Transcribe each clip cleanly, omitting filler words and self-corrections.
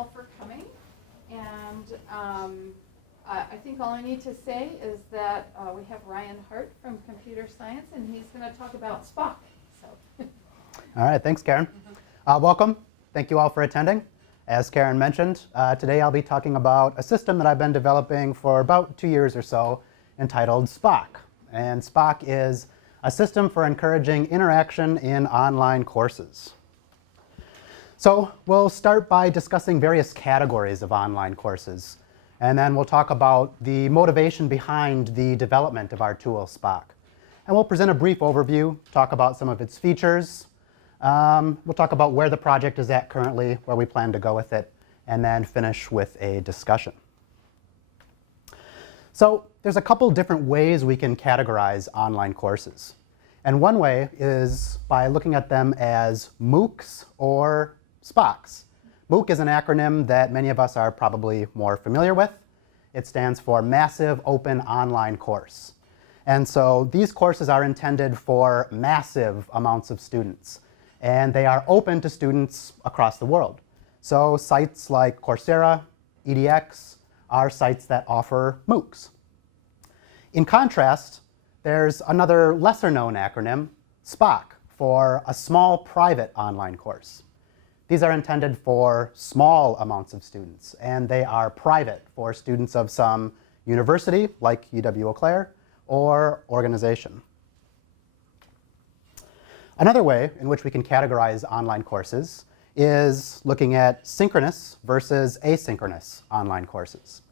all for coming. And I think all I need to say is that we have Ryan Hardt from Computer Science, and he's going to talk about SPOCK. So. All right, thanks, Karen. Welcome. Thank you all for attending. As Karen mentioned, today I'll be talking about a system that I've been developing for about 2 years or so entitled SPOCK. And SPOCK is a system for encouraging interaction in online courses. So we'll start by discussing various categories of online courses. And then we'll talk about the motivation behind the development of our tool, SPOCK. And we'll present a brief overview, talk about some of its features. We'll talk about where the project is at currently, where we plan to go with it, and then finish with a discussion. So there's a couple different ways we can categorize online courses. And one way is by looking at them as MOOCs or SPOCKs. MOOC is an acronym that many of us are probably more familiar with. It stands for Massive Open Online Course. And so these courses are intended for massive amounts of students. And they are open to students across the world. So sites like Coursera, edX are sites that offer MOOCs. In contrast, there's another lesser-known acronym, SPOCK, for a small private online course. These are intended for small amounts of students, and they are private for students of some university, like UWEC, or organization. Another way in which we can categorize online courses is looking at synchronous versus asynchronous online courses.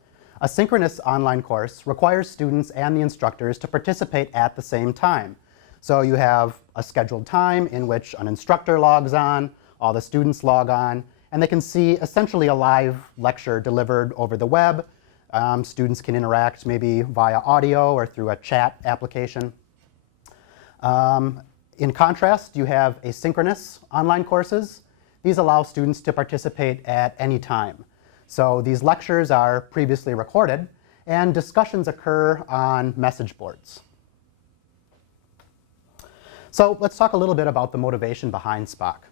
A synchronous online course requires students and the instructors to participate at the same time. So you have a scheduled time in which an instructor logs on, all the students log on, and they can see essentially a live lecture delivered over the web. Students can interact maybe via audio or through a chat application. In contrast, you have asynchronous online courses. These allow students to participate at any time. So these lectures are previously recorded, and discussions occur on message boards. So let's talk a little bit about the motivation behind SPOCK.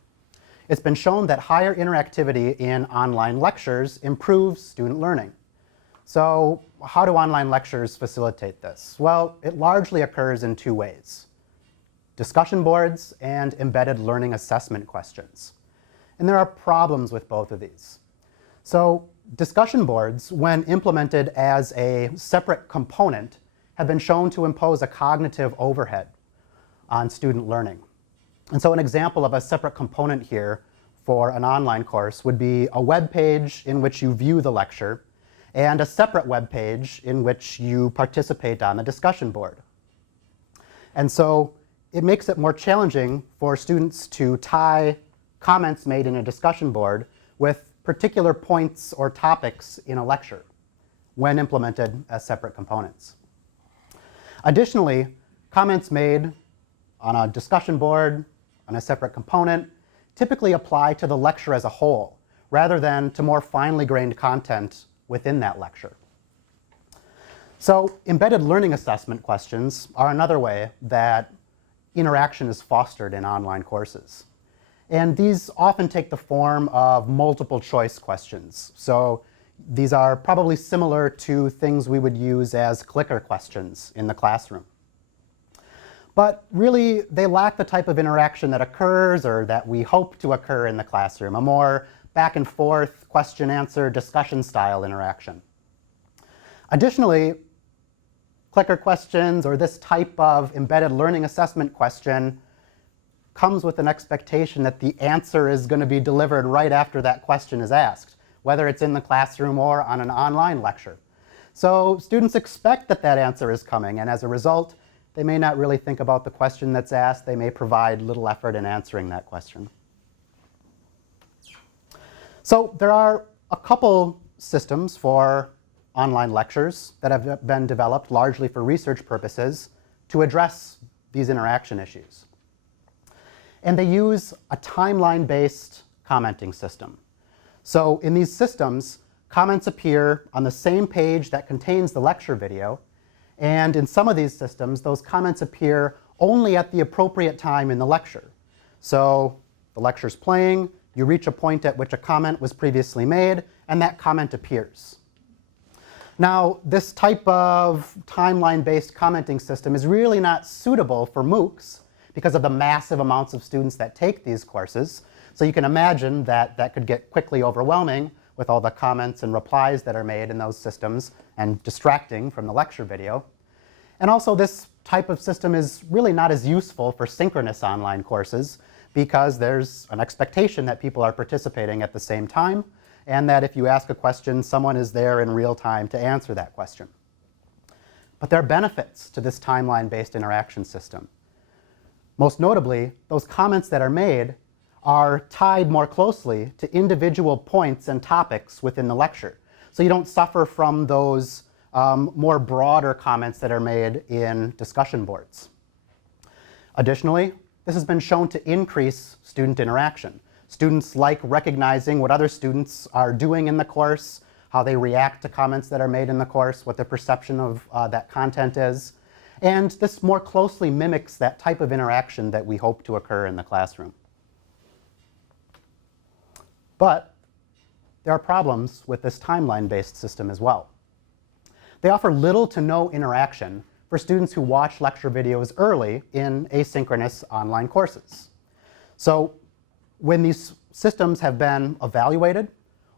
It's been shown that higher interactivity in online lectures improves student learning. So how do online lectures facilitate this? Well, it largely occurs in two ways: discussion boards and embedded learning assessment questions. And there are problems with both of these. So discussion boards, when implemented as a separate component, have been shown to impose a cognitive overhead on student learning. And so an example of a separate component here for an online course would be a web page in which you view the lecture and a separate web page in which you participate on the discussion board. And so it makes it more challenging for students to tie comments made in a discussion board with particular points or topics in a lecture when implemented as separate components. Additionally, comments made on a discussion board, on a separate component, typically apply to the lecture as a whole, rather than to more finely grained content within that lecture. So embedded learning assessment questions are another way that interaction is fostered in online courses. And these often take the form of multiple choice questions. So these are probably similar to things we would use as clicker questions in the classroom. But really, they lack the type of interaction that occurs or that we hope to occur in the classroom, a more back and forth question-answer discussion style interaction. Additionally, clicker questions or this type of embedded learning assessment question comes with an expectation that the answer is going to be delivered right after that question is asked, whether it's in the classroom or on an online lecture. So students expect that that answer is coming, and as a result, they may not really think about the question that's asked. They may provide little effort in answering that question. So there are a couple systems for online lectures that have been developed largely for research purposes to address these interaction issues. And they use a timeline-based commenting system. So in these systems, comments appear on the same page that contains the lecture video. And in some of these systems, those comments appear only at the appropriate time in the lecture. So the lecture's playing, You reach a point at which a comment was previously made, and that comment appears. Now, this type of timeline-based commenting system is really not suitable for MOOCs because of the massive amounts of students that take these courses. So you can imagine that that could get quickly overwhelming with all the comments and replies that are made in those systems and distracting from the lecture video. And also, this type of system is really not as useful for synchronous online courses because there's an expectation that people are participating at the same time, and that if you ask a question, someone is there in real time to answer that question. But there are benefits to this timeline-based interaction system. Most notably, those comments that are made are tied more closely to individual points and topics within the lecture. So you don't suffer from those more broader comments that are made in discussion boards. Additionally, this has been shown to increase student interaction. Students like recognizing what other students are doing in the course, how they react to comments that are made in the course, what their perception of that content is. And this more closely mimics that type of interaction that we hope to occur in the classroom. But there are problems with this timeline-based system as well. They offer little to no interaction for students who watch lecture videos early in asynchronous online courses. So when these systems have been evaluated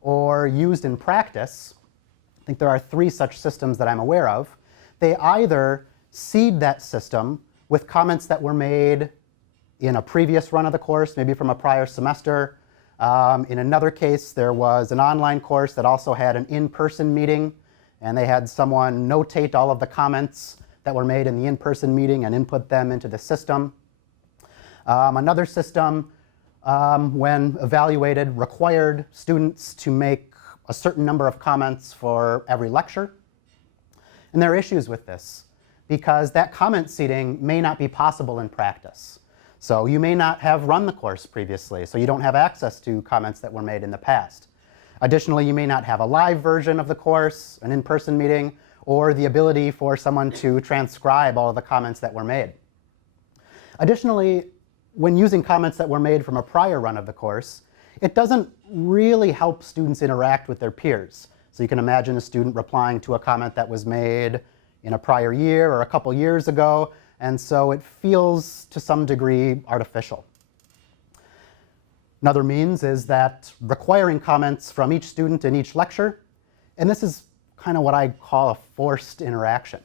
or used in practice, I think there are 3 such systems that I'm aware of, they either seed that system with comments that were made in a previous run of the course, maybe from a prior semester. In another case, there was an online course that also had an in-person meeting, and they had someone notate all of the comments that were made in the in-person meeting and input them into the system. Another system, when evaluated, required students to make a certain number of comments for every lecture. And there are issues with this because that comment seeding may not be possible in practice. So you may not have run the course previously, so you don't have access to comments that were made in the past. Additionally, you may not have a live version of the course, an in-person meeting, or the ability for someone to transcribe all of the comments that were made. Additionally, when using comments that were made from a prior run of the course, it doesn't really help students interact with their peers. So you can imagine a student replying to a comment that was made in a prior year or a couple years ago, and so it feels to some degree artificial. Another means is that requiring comments from each student in each lecture, and this is kind of what I call a forced interaction.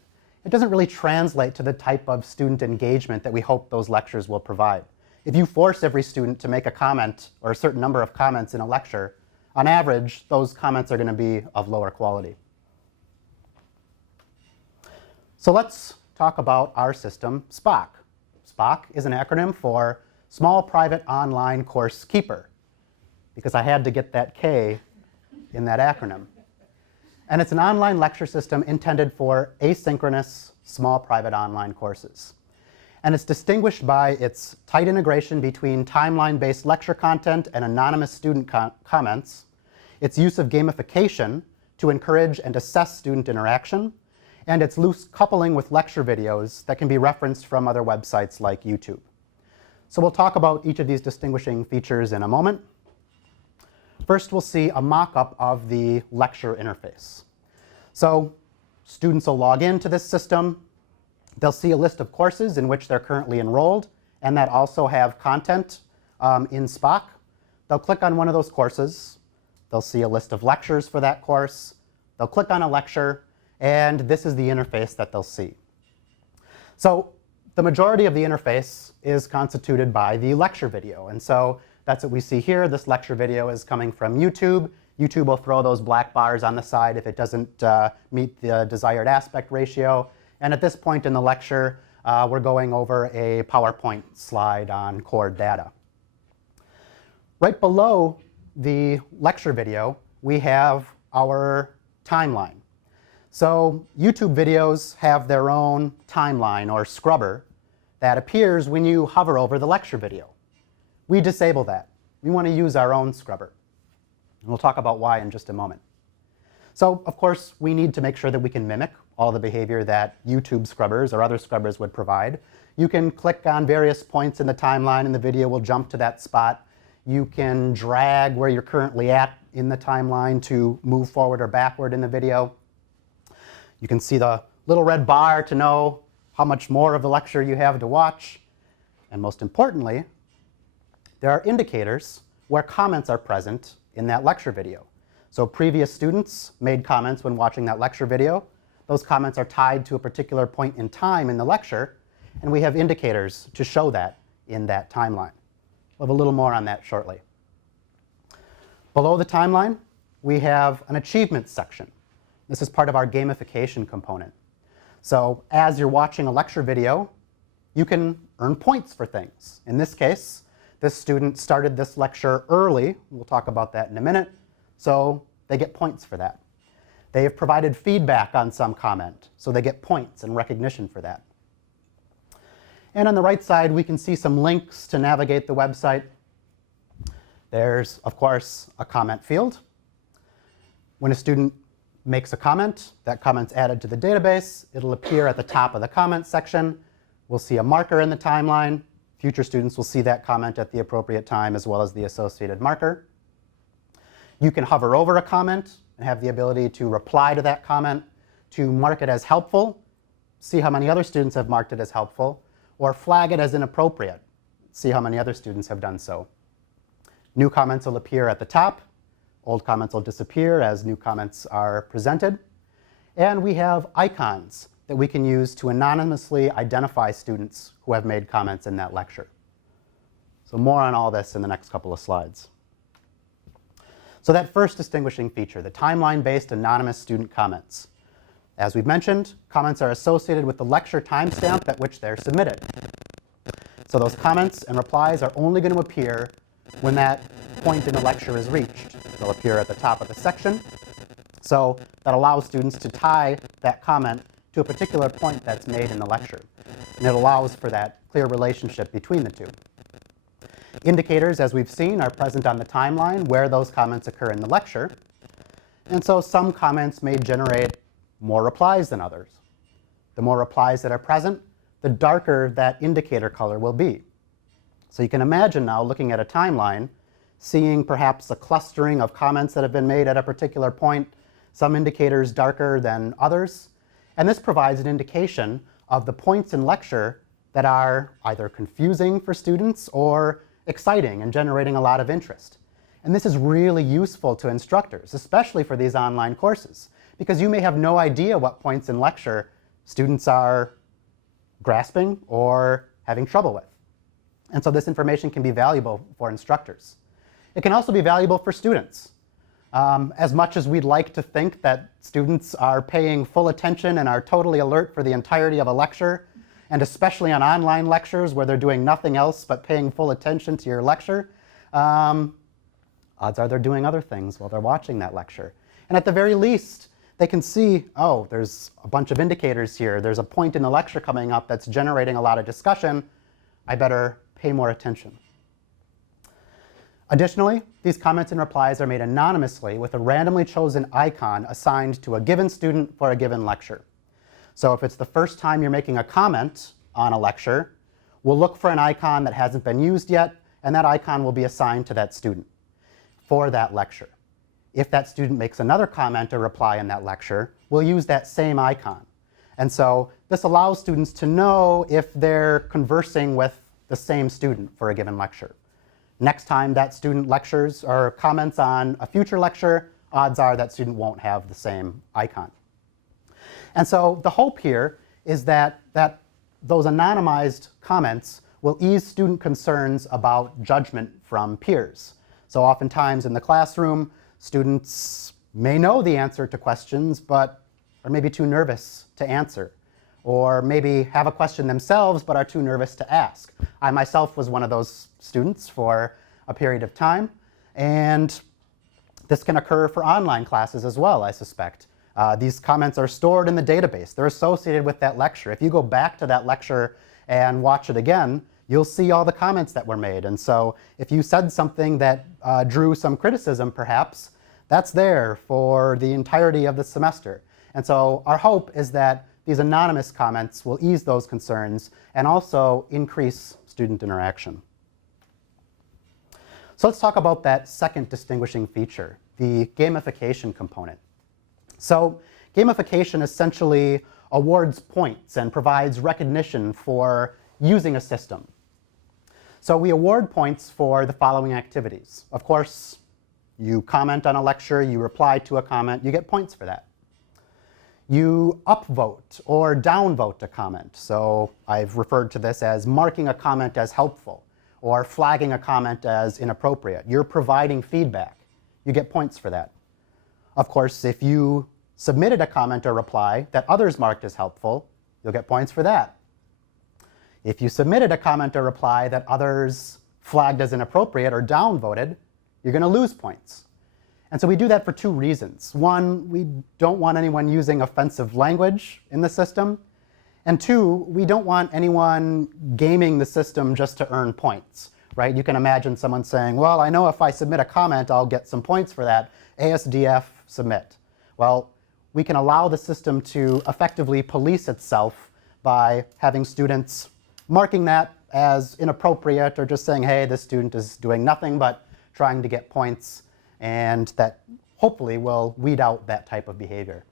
It doesn't really translate to the type of student engagement that we hope those lectures will provide. If you force every student to make a comment or a certain number of comments in a lecture, on average, those comments are going to be of lower quality. So let's talk about our system, SPOCK. SPOCK is an acronym for Small Private Online Course Keeper, because I had to get that K in that acronym. And it's an online lecture system intended for asynchronous, small private online courses. And it's distinguished by its tight integration between timeline-based lecture content and anonymous student comments, its use of gamification to encourage and assess student interaction, and its loose coupling with lecture videos that can be referenced from other websites like YouTube. So we'll talk about each of these distinguishing features in a moment. First, we'll see a mock-up of the lecture interface. So students will log into this system. They'll see a list of courses in which they're currently enrolled and that also have content in SPOCK. They'll click on one of those courses. They'll see a list of lectures for that course. They'll click on a lecture, and this is the interface that they'll see. So the majority of the interface is constituted by the lecture video, and so that's what we see here. This lecture video is coming from YouTube. YouTube will throw those black bars on the side if it doesn't meet the desired aspect ratio. And at this point in the lecture, we're going over a PowerPoint slide on core data. Right below the lecture video, we have our timeline. So YouTube videos have their own timeline or scrubber that appears when you hover over the lecture video. We disable that. We want to use our own scrubber. And we'll talk about why in just a moment. So, of course, we need to make sure that we can mimic all the behavior that YouTube scrubbers or other scrubbers would provide. You can click on various points in the timeline and the video will jump to that spot. You can drag where you're currently at in the timeline to move forward or backward in the video. You can see the little red bar to know how much more of the lecture you have to watch. And most importantly, there are indicators where comments are present in that lecture video. So previous students made comments when watching that lecture video. Those comments are tied to a particular point in time in the lecture, and we have indicators to show that in that timeline. We'll have a little more on that shortly. Below the timeline, we have an achievements section. This is part of our gamification component. So as you're watching a lecture video, you can earn points for things. In this case, this student started this lecture early. We'll talk about that in a minute. So they get points for that. They have provided feedback on some comment, so they get points and recognition for that. And on the right side, we can see some links to navigate the website. There's, of course, a comment field. When a student makes a comment, that comment's added to the database. It'll appear at the top of the comment section. We'll see a marker in the timeline. Future students will see that comment at the appropriate time as well as the associated marker. You can hover over a comment and have the ability to reply to that comment, to mark it as helpful, see how many other students have marked it as helpful, or flag it as inappropriate, see how many other students have done so. New comments will appear at the top. Old comments will disappear as new comments are presented. And we have icons that we can use to anonymously identify students who have made comments in that lecture. So more on all this in the next couple of slides. So that first distinguishing feature, the timeline-based anonymous student comments. As we've mentioned, comments are associated with the lecture timestamp at which they're submitted. So those comments and replies are only going to appear when that point in the lecture is reached. They'll appear at the top of the section. So that allows students to tie that comment to a particular point that's made in the lecture. And it allows for that clear relationship between the two. Indicators, as we've seen, are present on the timeline where those comments occur in the lecture. And so some comments may generate more replies than others. The more replies that are present, the darker that indicator color will be. So you can imagine now looking at a timeline, seeing perhaps a clustering of comments that have been made at a particular point, some indicators darker than others. And this provides an indication of the points in lecture that are either confusing for students or exciting and generating a lot of interest. And this is really useful to instructors, especially for these online courses, because you may have no idea what points in lecture students are grasping or having trouble with. And so this information can be valuable for instructors. It can also be valuable for students. As much as we'd like to think that students are paying full attention and are totally alert for the entirety of a lecture, and especially on online lectures where they're doing nothing else but paying full attention to your lecture, odds are they're doing other things while they're watching that lecture. And at the very least, they can see, oh, there's a bunch of indicators here. There's a point in the lecture coming up that's generating a lot of discussion. I better pay more attention. Additionally, these comments and replies are made anonymously with a randomly chosen icon assigned to a given student for a given lecture. So if it's the first time you're making a comment on a lecture, we'll look for an icon that hasn't been used yet, and that icon will be assigned to that student for that lecture. If that student makes another comment or reply in that lecture, we'll use that same icon. And so this allows students to know if they're conversing with the same student for a given lecture. Next time that student lectures or comments on a future lecture, odds are that student won't have the same icon. And so the hope here is that those anonymized comments will ease student concerns about judgment from peers. So oftentimes in the classroom, students may know the answer to questions, but are maybe too nervous to answer, or maybe have a question themselves but are too nervous to ask. I myself was one of those students for a period of time, and this can occur for online classes as well, I suspect. These comments are stored in the database. They're associated with that lecture. If you go back to that lecture and watch it again, you'll see all the comments that were made. And so if you said something that drew some criticism, perhaps, that's there for the entirety of the semester. And so our hope is that these anonymous comments will ease those concerns and also increase student interaction. So let's talk about that second distinguishing feature, the gamification component. So gamification essentially awards points and provides recognition for using a system. So we award points for the following activities. Of course, you comment on a lecture, you reply to a comment, you get points for that. You upvote or downvote a comment. So I've referred to this as marking a comment as helpful or flagging a comment as inappropriate. You're providing feedback. You get points for that. Of course, if you submitted a comment or reply that others marked as helpful, you'll get points for that. If you submitted a comment or reply that others flagged as inappropriate or downvoted, you're going to lose points. And so we do that for two reasons. One, we don't want anyone using offensive language in the system. And two, we don't want anyone gaming the system just to earn points, right? You can imagine someone saying, well, I know if I submit a comment, I'll get some points for that. ASDF, submit. Well, we can allow the system to effectively police itself by having students marking that as inappropriate or just saying, hey, this student is doing nothing but trying to get points, and that hopefully will weed out that type of behavior.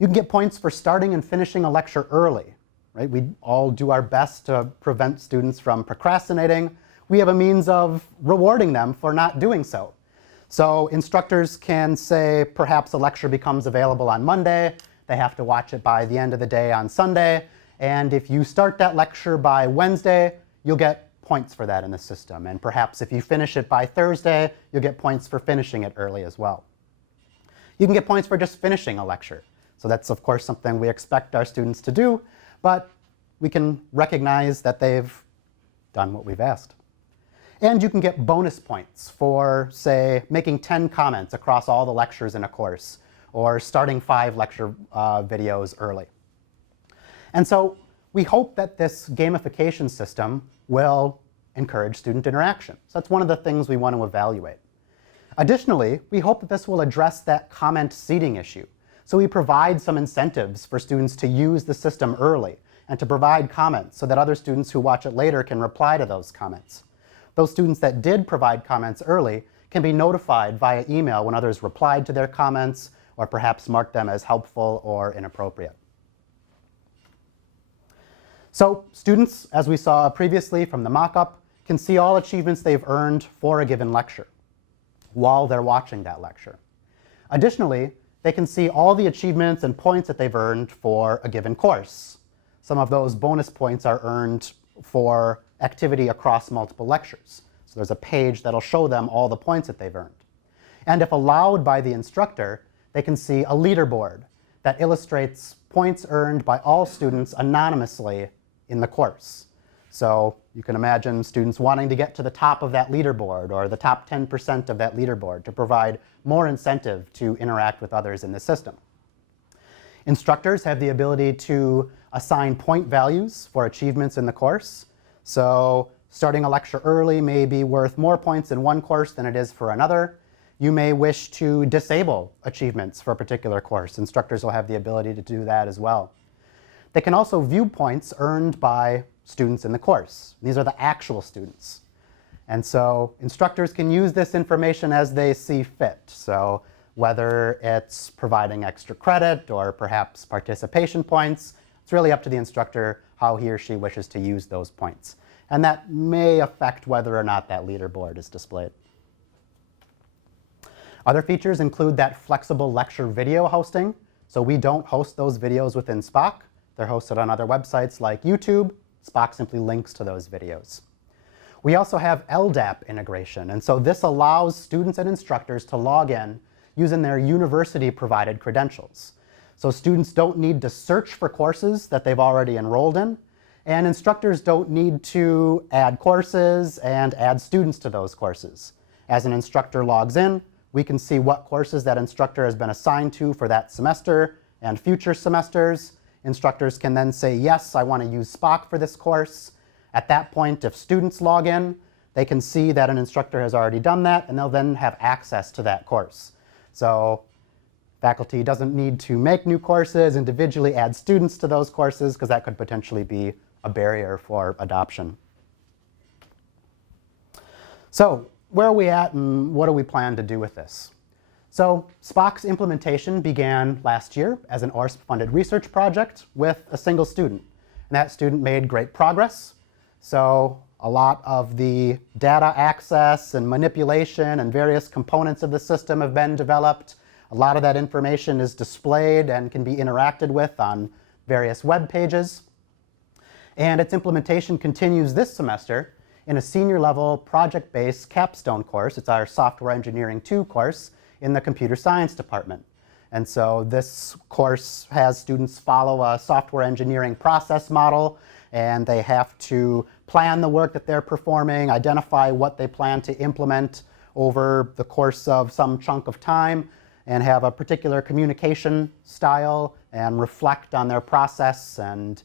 You can get points for starting and finishing a lecture early, right? We all do our best to prevent students from procrastinating. We have a means of rewarding them for not doing so. So instructors can say perhaps a lecture becomes available on Monday. They have to watch it by the end of the day on Sunday. And if you start that lecture by Wednesday, you'll get points for that in the system. And perhaps if you finish it by Thursday, you'll get points for finishing it early as well. You can get points for just finishing a lecture. So that's, of course, something we expect our students to do, but we can recognize that they've done what we've asked. And you can get bonus points for, say, making 10 comments across all the lectures in a course, or starting 5 lecture videos early. And so we hope that this gamification system will encourage student interaction. So that's one of the things we want to evaluate. Additionally, we hope that this will address that comment seeding issue. So we provide some incentives for students to use the system early and to provide comments so that other students who watch it later can reply to those comments. Those students that did provide comments early can be notified via email when others replied to their comments or perhaps marked them as helpful or inappropriate. So students, as we saw previously from the mock-up, can see all achievements they've earned for a given lecture while they're watching that lecture. Additionally, they can see all the achievements and points that they've earned for a given course. Some of those bonus points are earned for activity across multiple lectures. So there's a page that'll show them all the points that they've earned. And if allowed by the instructor, they can see a leaderboard that illustrates points earned by all students anonymously in the course. So you can imagine students wanting to get to the top of that leaderboard or the top 10% of that leaderboard to provide more incentive to interact with others in the system. Instructors have the ability to assign point values for achievements in the course. So starting a lecture early may be worth more points in one course than it is for another. You may wish to disable achievements for a particular course. Instructors will have the ability to do that as well. They can also view points earned by students in the course. These are the actual students. And so instructors can use this information as they see fit. So whether it's providing extra credit or perhaps participation points, it's really up to the instructor how he or she wishes to use those points. And that may affect whether or not that leaderboard is displayed. Other features include that flexible lecture video hosting. So we don't host those videos within SPOCK. They're hosted on other websites like YouTube. SPOCK simply links to those videos. We also have LDAP integration, and so this allows students and instructors to log in using their university-provided credentials. So students don't need to search for courses that they've already enrolled in, and instructors don't need to add courses and add students to those courses. As an instructor logs in, we can see what courses that instructor has been assigned to for that semester and future semesters. Instructors can then say, yes, I want to use SPOCK for this course. At that point, if students log in, they can see that an instructor has already done that, and they'll then have access to that course. So faculty doesn't need to make new courses, individually add students to those courses, because that could potentially be a barrier for adoption. So where are we at and what do we plan to do with this? So SPOCK's implementation began last year as an ORSP-funded research project with a single student. And that student made great progress. So a lot of the data access and manipulation and various components of the system have been developed. A lot of that information is displayed and can be interacted with on various web pages. And its implementation continues this semester in a senior level project-based capstone course. It's our Software Engineering 2 course in the Computer Science department. And so this course has students follow a software engineering process model, and they have to plan the work that they're performing, identify what they plan to implement over the course of some chunk of time, and have a particular communication style and reflect on their process and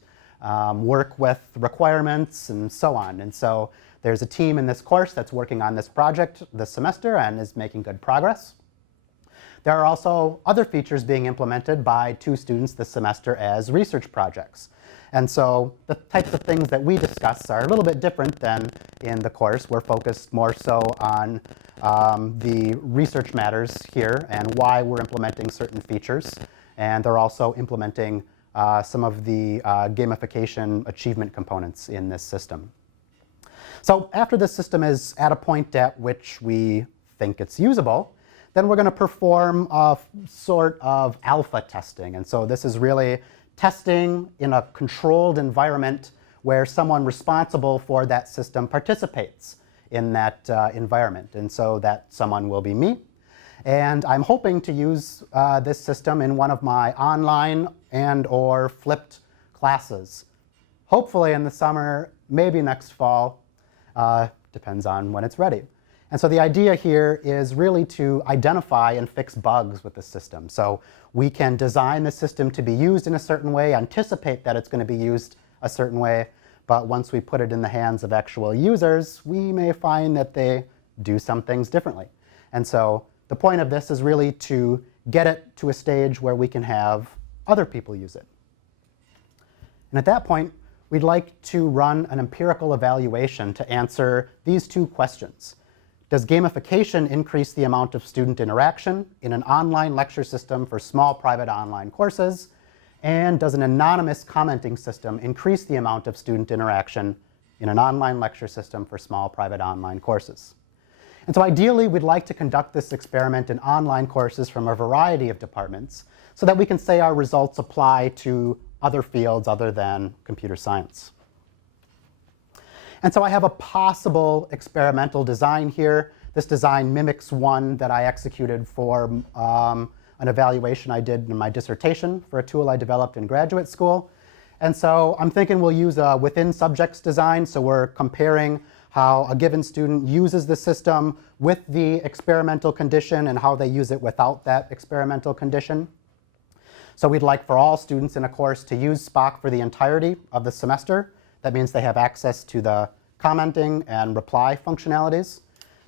work with requirements and so on. And so there's a team in this course that's working on this project this semester and is making good progress. There are also other features being implemented by 2 students this semester as research projects. And so the types of things that we discuss are a little bit different than in the course. We're focused more so on the research matters here and why we're implementing certain features. And they're also implementing some of the gamification achievement components in this system. So after this system is at a point at which we think it's usable, then we're going to perform a sort of alpha testing. And so this is really testing in a controlled environment where someone responsible for that system participates in that environment. And so that someone will be me. And I'm hoping to use this system in one of my online and/or flipped classes. Hopefully in the summer, maybe next fall, depends on when it's ready. And so the idea here is really to identify and fix bugs with the system. So we can design the system to be used in a certain way, anticipate that it's going to be used a certain way, but once we put it in the hands of actual users, we may find that they do some things differently. And so the point of this is really to get it to a stage where we can have other people use it. And at that point, we'd like to run an empirical evaluation to answer these 2 questions. Does gamification increase the amount of student interaction in an online lecture system for small private online courses? And does an anonymous commenting system increase the amount of student interaction in an online lecture system for small private online courses? And so ideally, we'd like to conduct this experiment in online courses from a variety of departments so that we can say our results apply to other fields other than computer science. And so I have a possible experimental design here. This design mimics one that I executed for an evaluation I did in my dissertation for a tool I developed in graduate school. And so I'm thinking we'll use a within subjects design. So we're comparing how a given student uses the system with the experimental condition and how they use it without that experimental condition. So we'd like for all students in a course to use SPOCK for the entirety of the semester. That means they have access to the commenting and reply functionalities.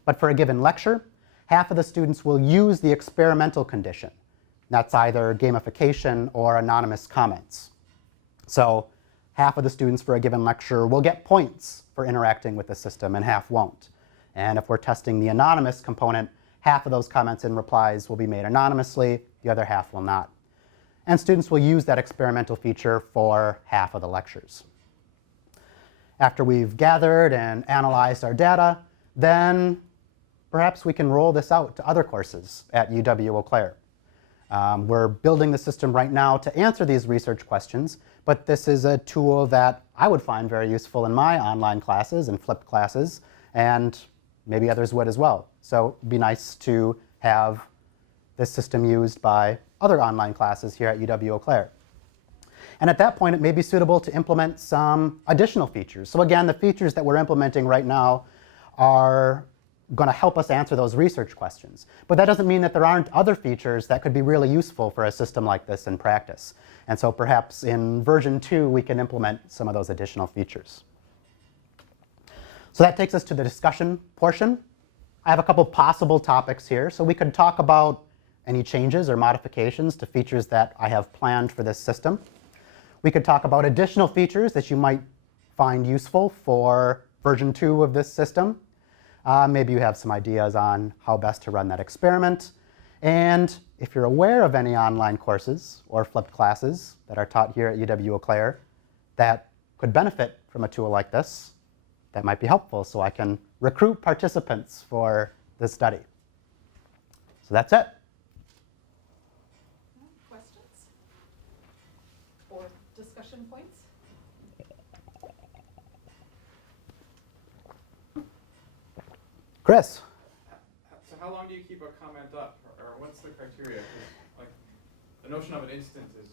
But for a given lecture, half of the students will use the experimental condition. That's either gamification or anonymous comments. So half of the students for a given lecture will get points for interacting with the system and half won't. And if we're testing the anonymous component, half of those comments and replies will be made anonymously, the other half will not. And students will use that experimental feature for half of the lectures. After we've gathered and analyzed our data, then perhaps we can roll this out to other courses at UW-Eau Claire. We're building the system right now to answer these research questions, but this is a tool that I would find very useful in my online classes and flipped classes, and maybe others would as well. So it'd be nice to have this system used by other online classes here at UW-Eau Claire. And at that point, it may be suitable to implement some additional features. So again, the features that we're implementing right now are going to help us answer those research questions. But that doesn't mean that there aren't other features that could be really useful for a system like this in practice. And so perhaps in version 2, we can implement some of those additional features. So that takes us to the discussion portion. I have a couple possible topics here. So we could talk about any changes or modifications to features that I have planned for this system. We could talk about additional features that you might find useful for version 2 of this system. Maybe you have some ideas on how best to run that experiment. And if you're aware of any online courses or flipped classes that are taught here at UW-Eau Claire that could benefit from a tool like this, that might be helpful so I can recruit participants for this study. So that's it. Questions or discussion points? Chris. So how long do you keep a comment up, or what's the criteria? 'Cause, like, the notion of an instant is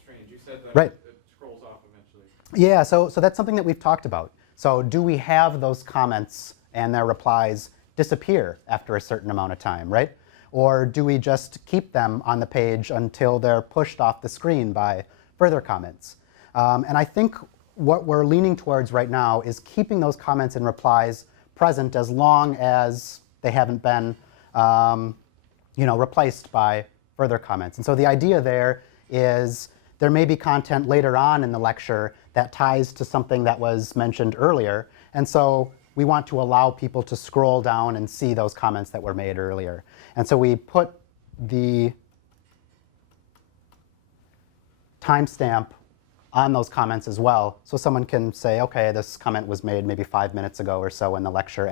strange. You said that Right. it scrolls off eventually. Yeah, so that's something that we've talked about. So do we have those comments and their replies disappear after a certain amount of time, right? Or do we just keep them on the page until they're pushed off the screen by further comments? And I think what we're leaning towards right now is keeping those comments and replies present as long as they haven't been replaced by further comments. And so the idea there is there may be content later on in the lecture that ties to something that was mentioned earlier. And so we want to allow people to scroll down and see those comments that were made earlier. And so we put the timestamp on those comments as well, so someone can say, okay, this comment was made maybe 5 minutes ago or so in the lecture,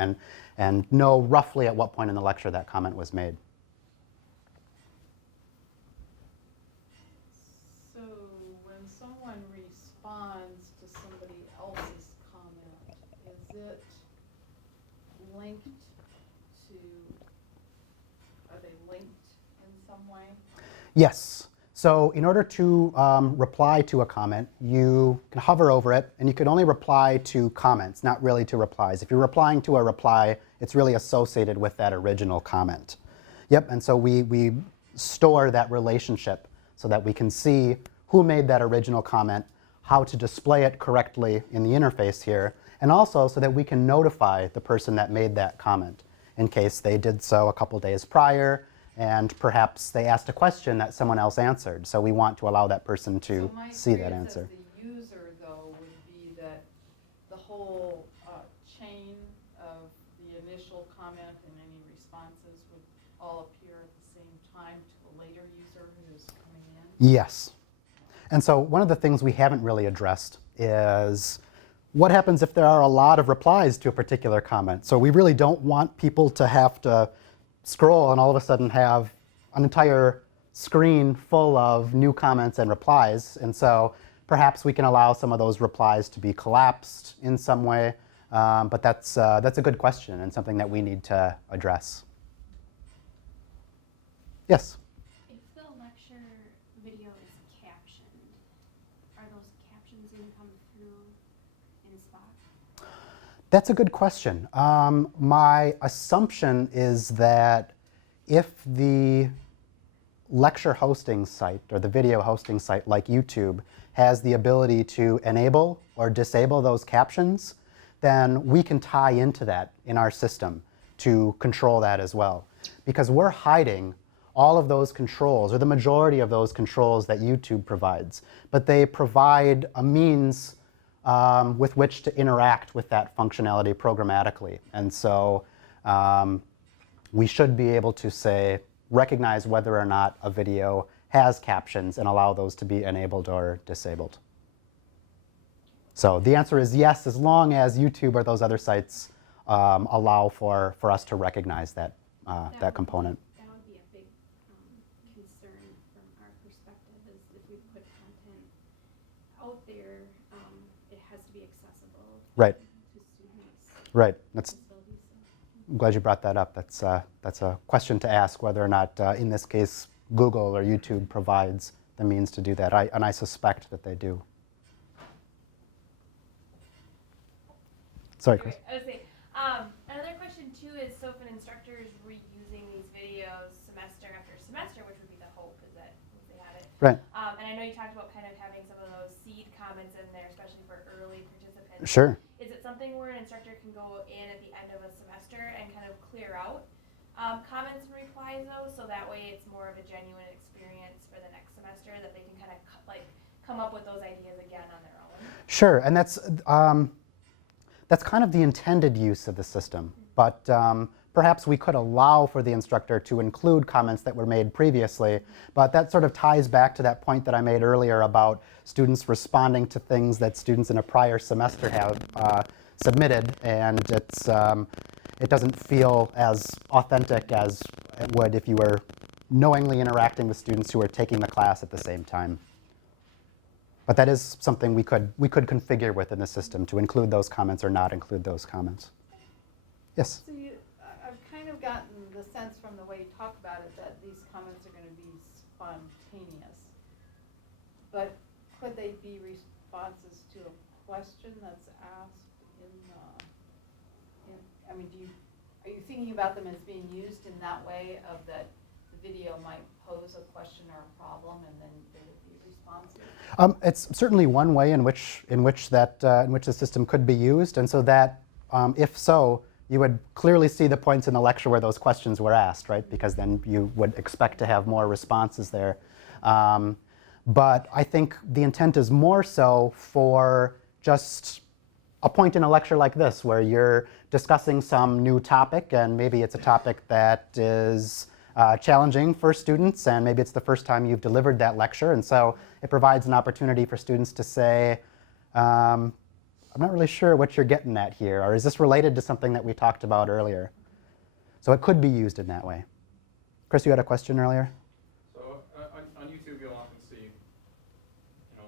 and know roughly at what point in the lecture that comment was made. So when someone responds to somebody else's comment, is it linked to, are they linked in some way? Yes. So in order to reply to a comment, you can hover over it, and you can only reply to comments, not really to replies. If you're replying to a reply, it's really associated with that original comment. Yep, and so we store that relationship so that we can see who made that original comment, how to display it correctly in the interface here, and also so that we can notify the person that made that comment in case they did so a couple days prior, and perhaps they asked a question that someone else answered. So we want to allow that person to see that answer. So my experience as the user, though, would be that the whole chain of the initial comment and any responses would all appear at the same time to a later user who's coming in? Yes. And so one of the things we haven't really addressed is what happens if there are a lot of replies to a particular comment. So we really don't want people to have to scroll and all of a sudden have an entire screen full of new comments and replies. And so perhaps we can allow some of those replies to be collapsed in some way. But that's a good question and something that we need to address. Yes? If the lecture video is captioned, are those captions going to come through in SPOCK? That's a good question. My assumption is that if the lecture hosting site or the video hosting site like YouTube has the ability to enable or disable those captions, then we can tie into that in our system to control that as well. Because we're hiding all of those controls, or the majority of those controls that YouTube provides, but they provide a means with which to interact with that functionality programmatically. And so we should be able to say, recognize whether or not a video has captions and allow those to be enabled or disabled. So the answer is yes, as long as YouTube or those other sites allow for us to recognize that, that component. That would be a big concern from our perspective, is if we put content out there, it has to be accessible Right. to students. Right. That's, Disabilities. I'm glad you brought that up. That's a question to ask, whether or not, in this case, Google or YouTube provides the means to do that. And I suspect that they do. Sorry, Chris. I was saying, another question too is, so if an instructor is reusing these videos semester after semester, which would be the hope, is that once they have it. Right. And I know you talked about kind of having some of those seed comments in there, especially for early participants. Sure. Is it something where an instructor can go in at the end of a semester and kind of clear out comments and replies though, so that way it's more of a genuine experience for the next semester, that they can kind of come up with those ideas again on their own? Sure. And that's kind of the intended use of the system. but perhaps we could allow for the instructor to include comments that were made previously. But that sort of ties back to that point that I made earlier about students responding to things that students in a prior semester have submitted, and it doesn't feel as authentic as it would if you were knowingly interacting with students who are taking the class at the same time. But that is something we could configure within the system to include those comments or not include those comments. Yes? So I've kind of gotten the sense from the way you talk about it that these comments are going to be spontaneous. But could they be responses to a question that's asked I mean, are you thinking about them as being used in that way, of that the video might pose a question or a problem and then there would be responses? It's certainly one way in which the system could be used, and so that if so, you would clearly see the points in the lecture where those questions were asked, right? Because then you would expect to have more responses there. But I think the intent is more so for just a point in a lecture like this where you're discussing some new topic, and maybe it's a topic that is challenging for students, and maybe it's the first time you've delivered that lecture, and so it provides an opportunity for students to say, I'm not really sure what you're getting at here, or is this related to something that we talked about earlier? So it could be used in that way. Chris, you had a question earlier? So on YouTube, you'll often see,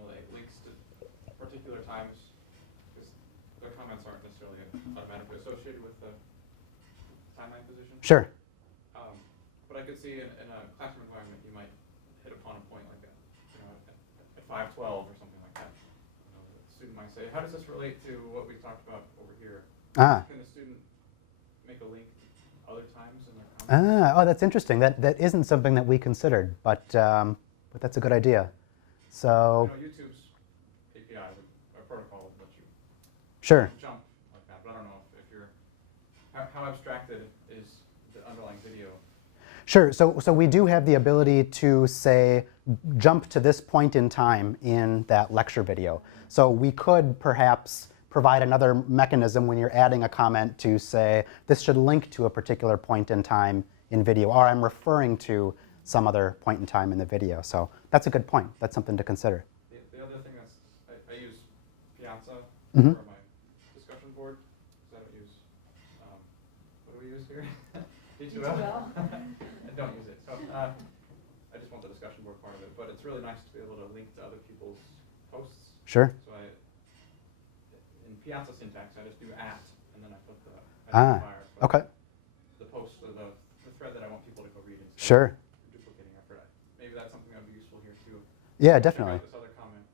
like links to particular times, because the comments aren't necessarily automatically associated with the timeline position. Sure. But I could see in a classroom environment, you might hit upon a point like at 5:12 or something like that. The student might say, how does this relate to what we talked about over here? Can the student make a link other times in their comments? Oh, that's interesting. That isn't something that we considered, but that's a good idea. So YouTube's API, or protocol, would let you sure. jump like that, but I don't know if you're, how abstracted is the underlying video? Sure. So we do have the ability to say, jump to this point in time in that lecture video. So we could perhaps provide another mechanism when you're adding a comment to say, this should link to a particular point in time in video, or I'm referring to some other point in time in the video. So that's a good point. That's something to consider. The other thing is, I use Piazza Mhm. for my discussion board, because I don't use, what do we use here? D2L. I don't use it. So I just want the discussion board part of it, but it's really nice to be able to link to other people's posts. Sure. So in Piazza syntax, I just do @ and then I put the identifier. So Okay. the post or the thread that I want people to go read instead Sure. of duplicating effort. Maybe that's something that would be useful here too. Yeah, Check definitely. out this other comment.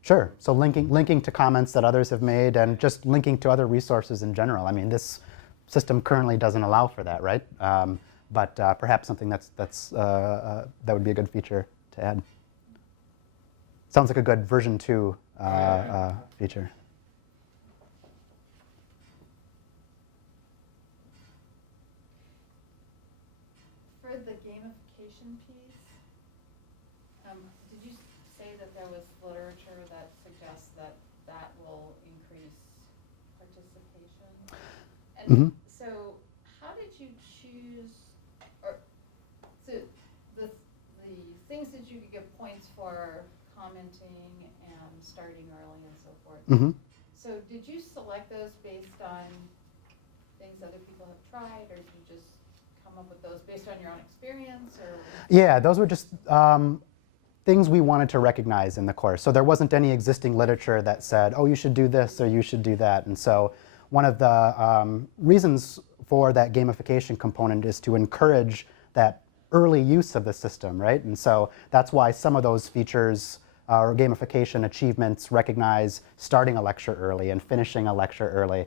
Sure. So linking to comments that others have made, and just linking to other resources in general. I mean, this system currently doesn't allow for that, right? But perhaps something that would be a good feature to add. Sounds like a good version 2 feature. For the gamification piece, did you say that there was literature that suggests that that will increase participation? And so how did you choose, or so the things that you could get points for commenting and starting early and so forth? So did you select those based on things other people have tried, or did you just come up with those based on your own experience? Or Yeah, those were just things we wanted to recognize in the course. So there wasn't any existing literature that said, oh, you should do this or you should do that. And so one of the reasons for that gamification component is to encourage that early use of the system, right? And so that's why some of those features or gamification achievements recognize starting a lecture early and finishing a lecture early.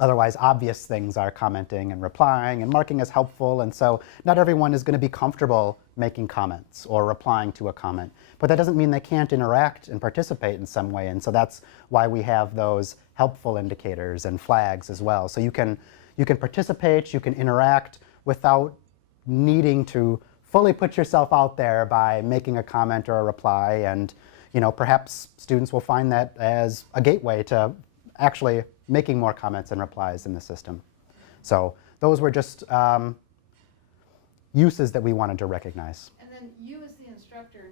Otherwise, obvious things are commenting and replying and marking as helpful, and so not everyone is going to be comfortable making comments or replying to a comment. But that doesn't mean they can't interact and participate in some way, and so that's why we have those helpful indicators and flags as well. So you can participate, you can interact without needing to fully put yourself out there by making a comment or a reply, and perhaps students will find that as a gateway to actually making more comments and replies in the system. So those were just uses that we wanted to recognize. And then you as the instructor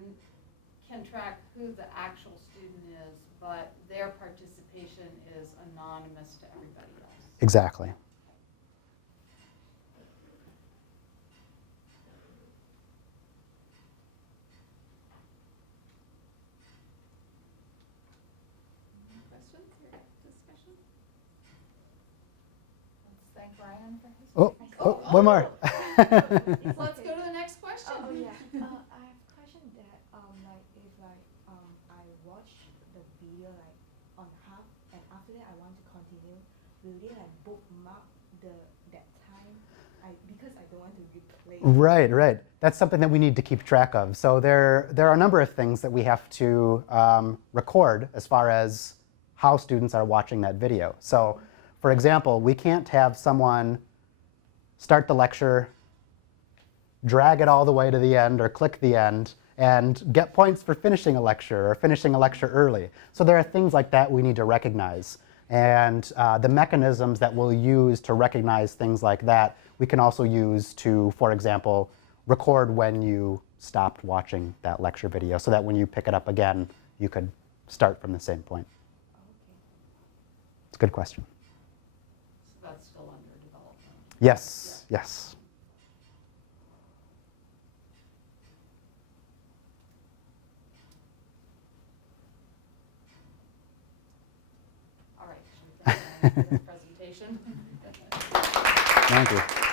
can track who the actual student is, but their participation is anonymous to everybody else. Exactly. Questions or discussion? Let's thank Brian for his. Oh, one more. Let's go to the next question. Oh yeah. I have a question that like if like I watch the video like on half and after that I want to continue, will they like bookmark that time? Because I don't want to replay. Right, right. That's something that we need to keep track of. So there are a number of things that we have to record as far as how students are watching that video. So, for example, we can't have someone start the lecture, drag it all the way to the end or click the end, and get points for finishing a lecture or finishing a lecture early. So there are things like that we need to recognize. And the mechanisms that we'll use to recognize things like that, we can also use to, for example, record when you stopped watching that lecture video so that when you pick it up again, you could start from the same point. It's a good question. So that's still under development. Yes, yes. All right, should we thank Brian for his presentation? Thank you.